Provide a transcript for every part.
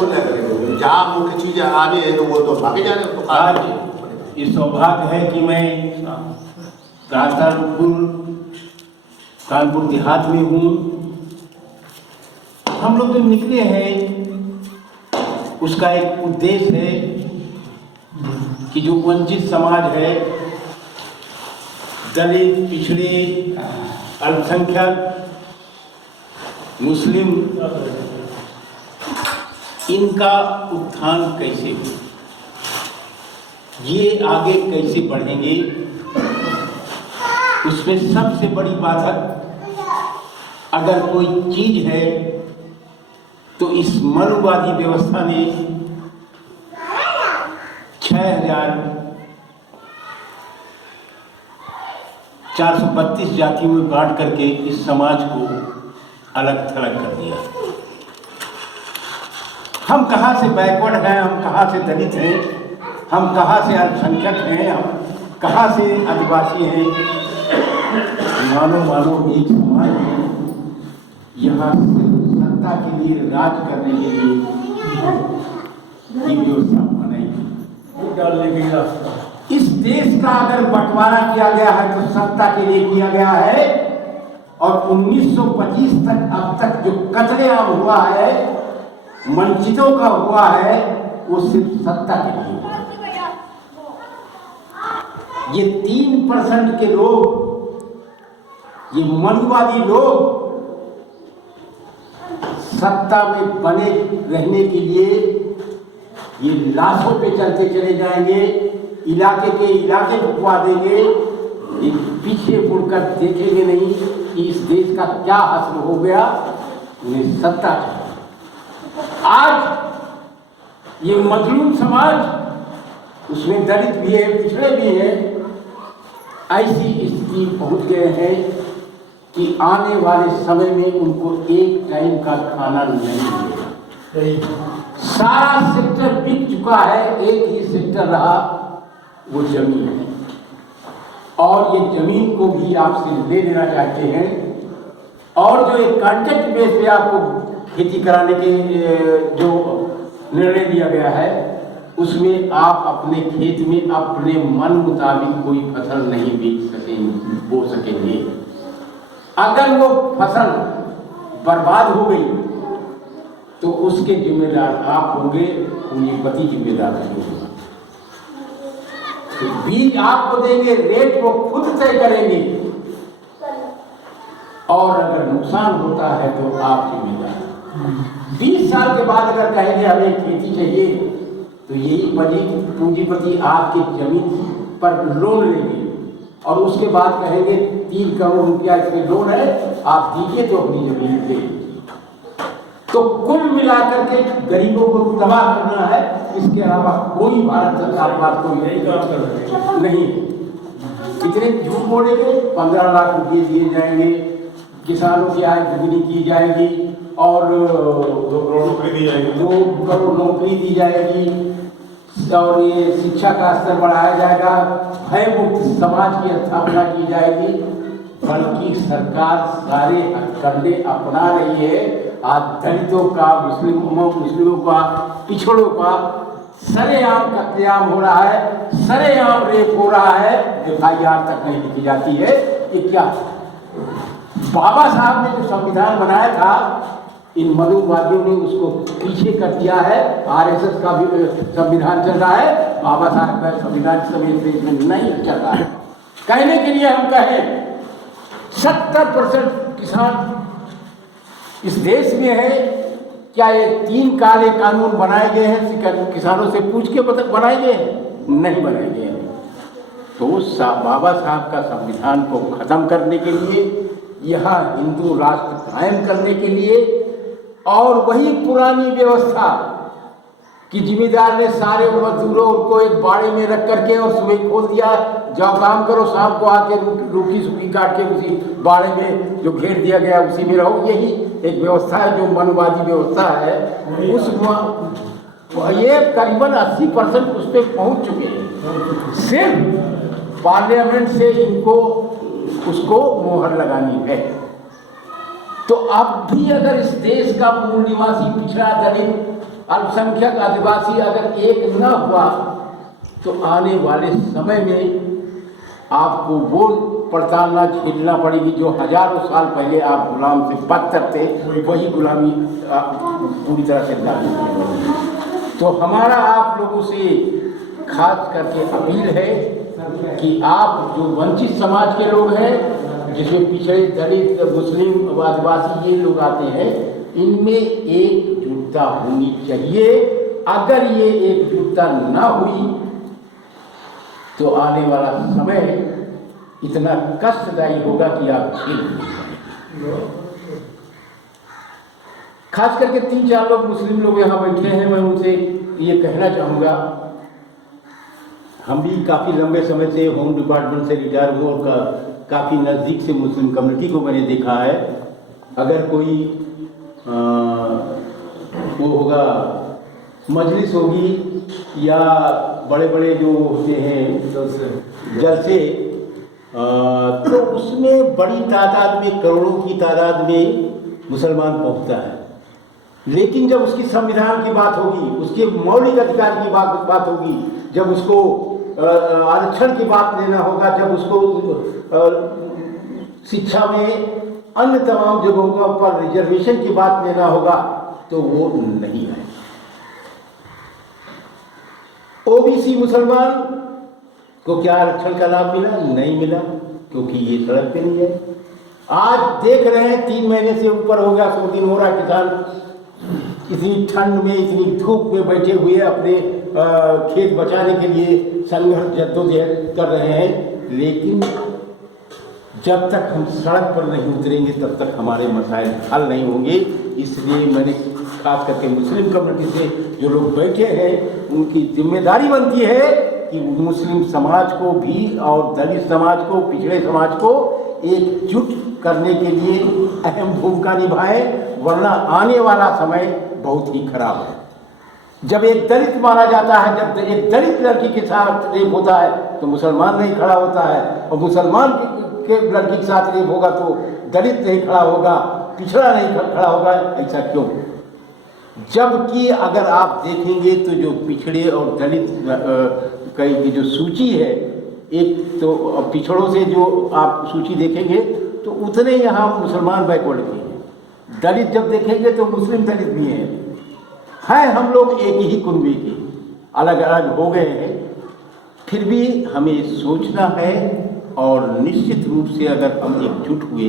छोड़ दिया करेंगे। जहाँ मुख्य चीज़ आगे है तो वो तो भागे जा रहे हैं। तो आज ये सौभाग्य है कि मैं कानपुर देहात में हूँ। हम लोग जो निकले हैं उसका एक उद्देश्य है कि जो वंचित समाज है, दलित, पिछड़े, अल्पसंख्यक, मुस्लिम, इनका उत्थान कैसे हो, ये आगे कैसे बढ़ेंगे, उसमें सबसे बड़ी बाधक अगर कोई चीज है तो इस मनुवादी व्यवस्था ने 6,432 जातियों में बांट करके इस समाज को अलग थलग कर दिया। हम कहाँ से बैकवर्ड हैं, हम कहाँ से दलित हैं, हम कहाँ से अल्पसंख्यक हैं, हम कहाँ से आदिवासी हैं। मानो एक समाज में यहाँ सत्ता के लिए, राज करने के लिए ये व्यवस्था बनाई डालने के रास्ता। इस देश का अगर बंटवारा किया गया है तो सत्ता के लिए किया गया है, और 1925 तक अब तक जो कत्लेआम हुआ है, वंचितों का हुआ है, वो सिर्फ सत्ता के लिए हुआ है। ये 3% के लोग, ये मनुवादी लोग सत्ता में बने रहने के लिए ये लाशों पे चलते चले जाएंगे, इलाके के इलाके फुकवा देंगे, ये पीछे मुड़कर देखेंगे नहीं कि इस देश का क्या हासिल हो गया, उन्हें सत्ता चाहिए। आज ये मजलूम समाज, उसमें दलित भी है, पिछड़े भी हैं, ऐसी स्थिति पहुंच गए हैं कि आने वाले समय में उनको एक टाइम का खाना नहीं मिलेगा। सारा सेक्टर बिक चुका है, एक ही सेक्टर रहा, वो जमीन है। और ये जमीन को भी आपसे ले लेना चाहते हैं, और जो एक कॉन्ट्रैक्ट बेस पे आपको खेती कराने के जो निर्णय दिया गया है, उसमें आप अपने खेत में अपने मन मुताबिक कोई फसल नहीं बो सकेंगे। अगर वो फसल बर्बाद हो गई तो उसके जिम्मेदार आप होंगे, पूंजीपति जिम्मेदार नहीं होगा। तो बीज आपको देंगे, रेट वो खुद तय करेंगे, और अगर नुकसान होता है तो आप जिम्मेदार। 20 साल के बाद अगर कहेंगे हमें खेती चाहिए, तो यही पूंजीपति आपकी जमीन पर लोन लेंगे, और उसके बाद कहेंगे 3 करोड़ रुपया इसमें लोन है, आप दीजिए तो अपनी जमीन दे। तो कुल मिलाकर के गरीबों को तबाह करना है, इसके अलावा कोई भारत सरकार बात कोई नहीं काम कर रही नहीं। इतने झूठ बोलेंगे, 15 लाख रुपये दिए जाएंगे, किसानों की आय दुगनी की जाएगी, और 2 करोड़ नौकरी दी जाएगी, 2 करोड़ नौकरी दी जाएगी, और ये शिक्षा का स्तर बढ़ाया जाएगा, भय मुक्त समाज की स्थापना की जाएगी। बल्कि सरकार सारे हथकंडे अपना रही है। आज दलितों का, मुस्लिमों का, पिछड़ों का सरेआम कत्लेआम हो रहा है, सरेआम रेप हो रहा है, FIR तक नहीं लिखी जाती है। ये क्या? बाबा साहब ने जो संविधान बनाया था, इन मनुवादियों ने उसको पीछे कर दिया है। RSS का भी संविधान चल रहा है, बाबा साहब का संविधान देश में नहीं चल रहा है। कहने के लिए हम कहें 70% किसान इस देश में है। क्या ये 3 काले कानून बनाए गए हैं किसानों से पूछ के बनाए गए हैं? नहीं बनाए गए हैं। तो बाबा साहब का संविधान को खत्म करने के लिए, यहाँ हिंदू राष्ट्र कायम करने के लिए, और वही पुरानी व्यवस्था कि जिम्मेदार ने सारे मजदूरों को एक बाड़े में रख करके और सुबह खोल दिया, जाओ काम करो, शाम को आके रूखी सूखी काट के उसी बाड़े में जो घेर दिया गया उसी में रहो। यही एक व्यवस्था है जो मनुवादी व्यवस्था है। ये करीबन 80% उस पर पहुँच चुके हैं। सिर्फ पार्लियामेंट से इनको उसको मोहर लगानी है। तो अब भी अगर इस देश का मूल निवासी, पिछड़ा, दलित, अल्पसंख्यक आदिवासी अगर एक न हुआ तो आने वाले समय में आपको वो पड़तालना झेलना पड़ेगी जो हजारों साल पहले आप गुलाम से बदतर थे, वही गुलामी पूरी तरह से लागू होगी। तो हमारा आप लोगों से खास करके अपील है कि आप जो वंचित समाज के लोग हैं, जिसमें पिछड़े दलित मुस्लिम आदिवासी ये लोग आते हैं, इनमें एकजुटता होनी चाहिए। अगर ये एकजुटता ना हुई तो आने वाला समय इतना कष्टदायी होगा कि आप झेल नहीं पाएंगे। खास करके 3-4 लोग मुस्लिम लोग यहाँ बैठे हैं, मैं उनसे ये कहना चाहूँगा, हम भी काफ़ी लंबे समय से होम डिपार्टमेंट से रिटायर हुए और काफ़ी नज़दीक से मुस्लिम कम्युनिटी को मैंने देखा है। अगर कोई वो होगा मजलिस होगी या बड़े बड़े जो होते हैं जलसे, तो उसमें बड़ी तादाद में, करोड़ों की तादाद में मुसलमान पहुंचता है। लेकिन जब उसकी संविधान की बात होगी, उसके मौलिक अधिकार की बात होगी, जब उसको आरक्षण की बात लेना होगा, जब उसको शिक्षा में अन्य तमाम जगहों पर रिजर्वेशन की बात लेना होगा, तो वो नहीं है। ओबीसी मुसलमान को क्या आरक्षण का लाभ मिला? नहीं मिला, क्योंकि ये सड़क पे नहीं है। आज देख रहे हैं 3 महीने से ऊपर हो गया, 100 दिन हो रहा, किसान इतनी ठंड में, इतनी धूप में बैठे हुए अपने खेत बचाने के लिए संघर्ष जद्दोजहद कर रहे हैं। लेकिन जब तक हम सड़क पर नहीं उतरेंगे तब तक हमारे मसाइल हल नहीं होंगे। इसलिए मैंने खास करके मुस्लिम कम्युनिटी से जो लोग बैठे हैं, उनकी जिम्मेदारी बनती है कि मुस्लिम समाज को भी और दलित समाज को, पिछड़े समाज को एकजुट करने के लिए अहम भूमिका निभाएं, वरना आने वाला समय बहुत ही खराब है। जब एक दलित मारा जाता है, जब एक दलित लड़की के साथ रेप होता है तो मुसलमान नहीं खड़ा होता है, और मुसलमान के लड़की के साथ रेप होगा तो दलित नहीं खड़ा होगा, पिछड़ा नहीं खड़ा होगा। ऐसा क्यों? जबकि अगर आप देखेंगे तो जो पिछड़े और दलित की जो सूची है, एक तो पिछड़ों से जो आप सूची देखेंगे तो उतने यहाँ मुसलमान बैकवर्ड के हैं। दलित जब देखेंगे तो मुस्लिम दलित भी हैं हम लोग एक ही कुनबे के, अलग अलग हो गए हैं। फिर भी हमें सोचना है, और निश्चित रूप से अगर हम एकजुट हुए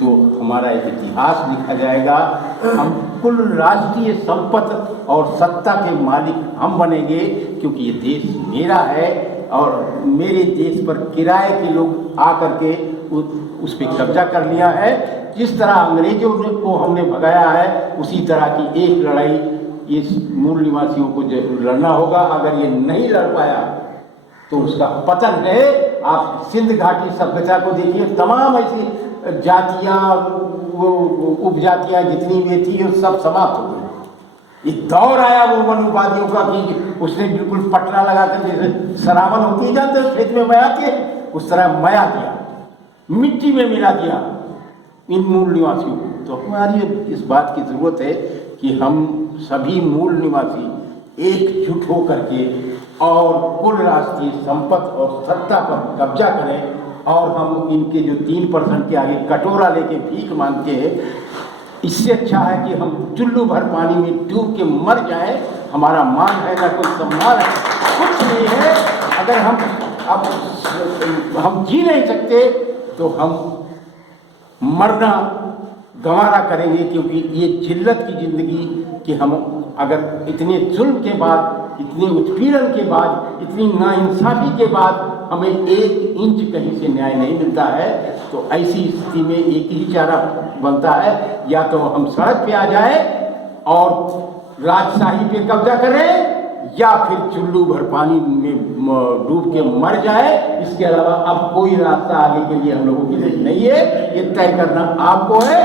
तो हमारा एक इतिहास लिखा जाएगा। हम कुल राष्ट्रीय संपत्ति और सत्ता के मालिक हम बनेंगे, क्योंकि ये देश मेरा है और मेरे देश पर किराए के लोग आकर के उस पर कब्जा कर लिया है। जिस तरह अंग्रेजों को हमने भगाया है, उसी तरह की एक लड़ाई इस मूल निवासियों को लड़ना होगा। अगर ये नहीं लड़ पाया तो उसका पतन है। आप सिंध घाटी सभ्यता को देखिए, तमाम ऐसी जातियाँ, वो उपजातियाँ जितनी भी थी, वो सब समाप्त हो गई। एक दौर आया वो वनवादियों का कि उसने बिल्कुल पटना लगाकर, जैसे सरावन होती है जानते हो खेत में मया के, उस तरह मया दिया, मिट्टी में मिला दिया इन मूल निवासियों को। तो हमारी इस बात की ज़रूरत है कि हम सभी मूल निवासी एकजुट हो करके और कुल राष्ट्रीय संपत्ति और सत्ता पर कब्जा करें, और हम इनके जो 3% के आगे कटोरा लेके भीख मांगते हैं, इससे अच्छा है कि हम चुल्लू भर पानी में डूब के मर जाएं। हमारा मान है ना कोई सम्मान है, कुछ नहीं है। अगर हम जी नहीं सकते तो हम मरना गंवारा करेंगे, क्योंकि ये जिल्लत की ज़िंदगी कि हम अगर इतने जुल्म के बाद, इतने उत्पीड़न के बाद, इतनी नाइंसाफ़ी के बाद हमें 1 इंच कहीं से न्याय नहीं मिलता है, तो ऐसी स्थिति में एक ही चारा बनता है, या तो हम सड़क पे आ जाए और राजशाही पे कब्जा करें, या फिर चुल्लू भर पानी में डूब के मर जाए। इसके अलावा अब कोई रास्ता आगे के लिए हम लोगों के लिए नहीं है। ये तय करना आपको है।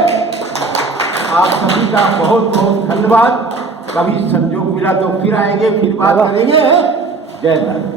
आप सभी का बहुत बहुत धन्यवाद। कभी संजोग मिला तो फिर आएंगे, फिर बात करेंगे। जय भारत।